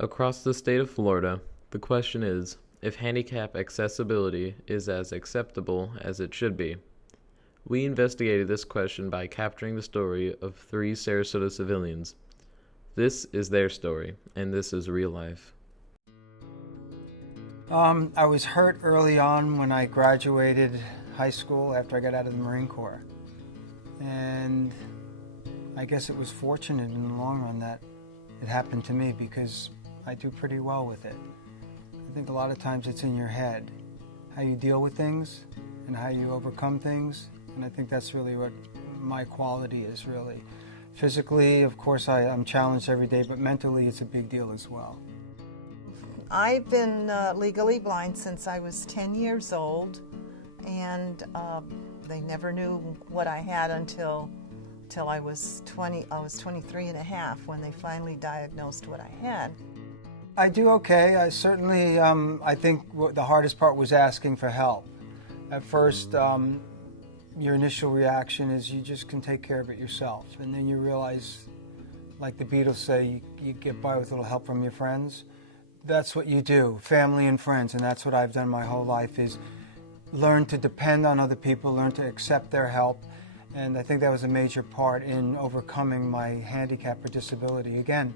Across the state of Florida, the question is if handicap accessibility is as acceptable as it should be. We investigated this question by capturing the story of three Sarasota civilians. This is their story, and this is real life. I was hurt early on when I graduated high school after I got out of the Marine Corps. And I guess it was fortunate in the long run that it happened to me because I do pretty well with it. I think a lot of times it's in your head, how you deal with things and how you overcome things. And I think that's really what my quality is, really. Physically, of course, I'm challenged every day, but mentally it's a big deal as well. I've been legally blind since I was 10 years old, and they never knew what I had until I was 20. I was 23 and a half when they finally diagnosed what I had. I do okay. I certainly, I think the hardest part was asking for help. At first, your initial reaction is you just can take care of it yourself. And then you realize, like the Beatles say, you get by with a little help from your friends. That's what you do, family and friends, and that's what I've done my whole life is learn to depend on other people, learn to accept their help. And I think that was a major part in overcoming my handicap or disability. Again,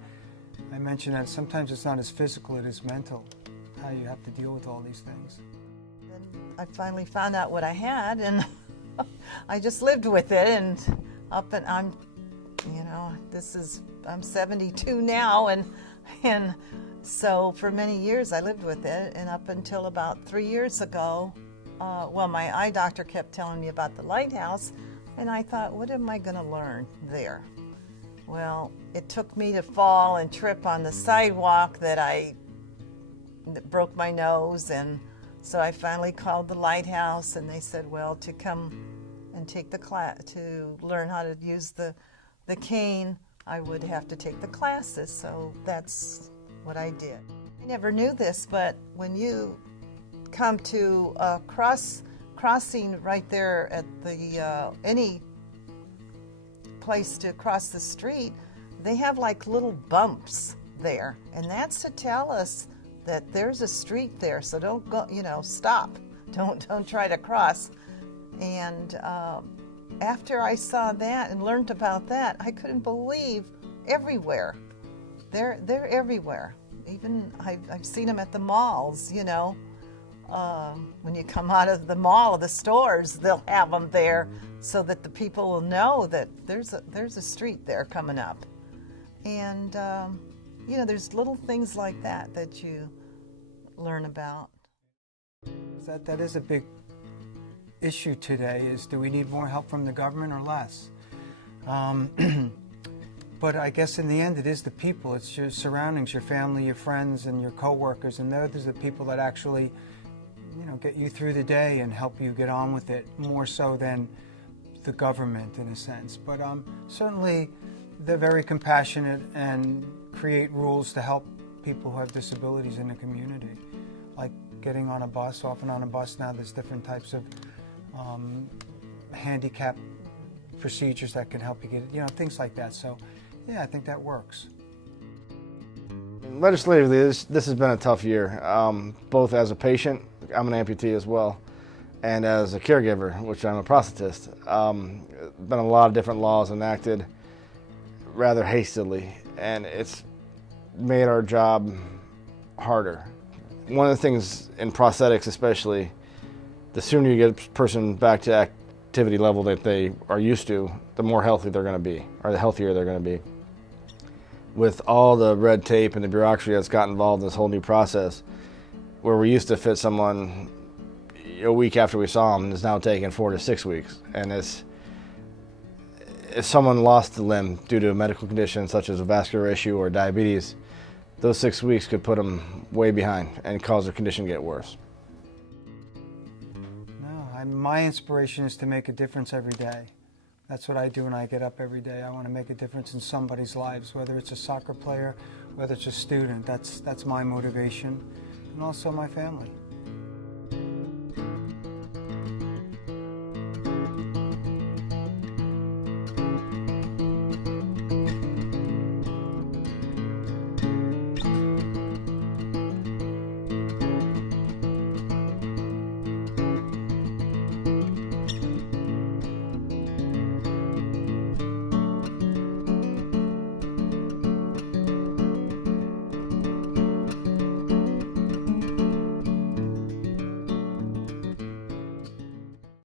I mentioned that sometimes it's not as physical, it is mental, how you have to deal with all these things. Then I finally found out what I had, and I just lived with it, and I'm 72 now, and so for many years I lived with it, and up until about 3 years ago, my eye doctor kept telling me about the lighthouse, and I thought, what am I going to learn there? Well, it took me to fall and trip on the sidewalk that broke my nose, and so I finally called the lighthouse, and they said, well, to come and take the class, to learn how to use the cane, I would have to take the classes, so that's what I did. I never knew this, but when you come to a crossing right there at the any place to cross the street, they have like little bumps there, and that's to tell us that there's a street there, so don't go, stop, don't try to cross. And after I saw that and learned about that, I couldn't believe everywhere. They're everywhere. Even I've seen them at the malls, when you come out of the mall, the stores, they'll have them there so that the people will know that there's a street there coming up. And, there's little things like that you learn about. That is a big issue today, is do we need more help from the government or less? But I guess in the end it is the people, it's your surroundings, your family, your friends, and your coworkers, and those are the people that actually get you through the day and help you get on with it, more so than the government in a sense. But certainly they're very compassionate and create rules to help people who have disabilities in the community, like getting on a bus. Often on a bus now there's different types of handicap procedures that can help you get, things like that. So yeah, I think that works. Legislatively, this has been a tough year, both as a patient, I'm an amputee as well, and as a caregiver, which I'm a prosthetist. Been a lot of different laws enacted rather hastily, and it's made our job harder. One of the things in prosthetics especially, the sooner you get a person back to activity level that they are used to, the more healthy they're going to be, or the healthier they're going to be. With all the red tape and the bureaucracy that's got involved in this whole new process, where we used to fit someone a week after we saw them, it's now taking 4 to 6 weeks. And if someone lost a limb due to a medical condition such as a vascular issue or diabetes, those 6 weeks could put them way behind and cause their condition to get worse. No, my inspiration is to make a difference every day. That's what I do when I get up every day. I want to make a difference in somebody's lives, whether it's a soccer player, whether it's a student. That's my motivation, and also my family.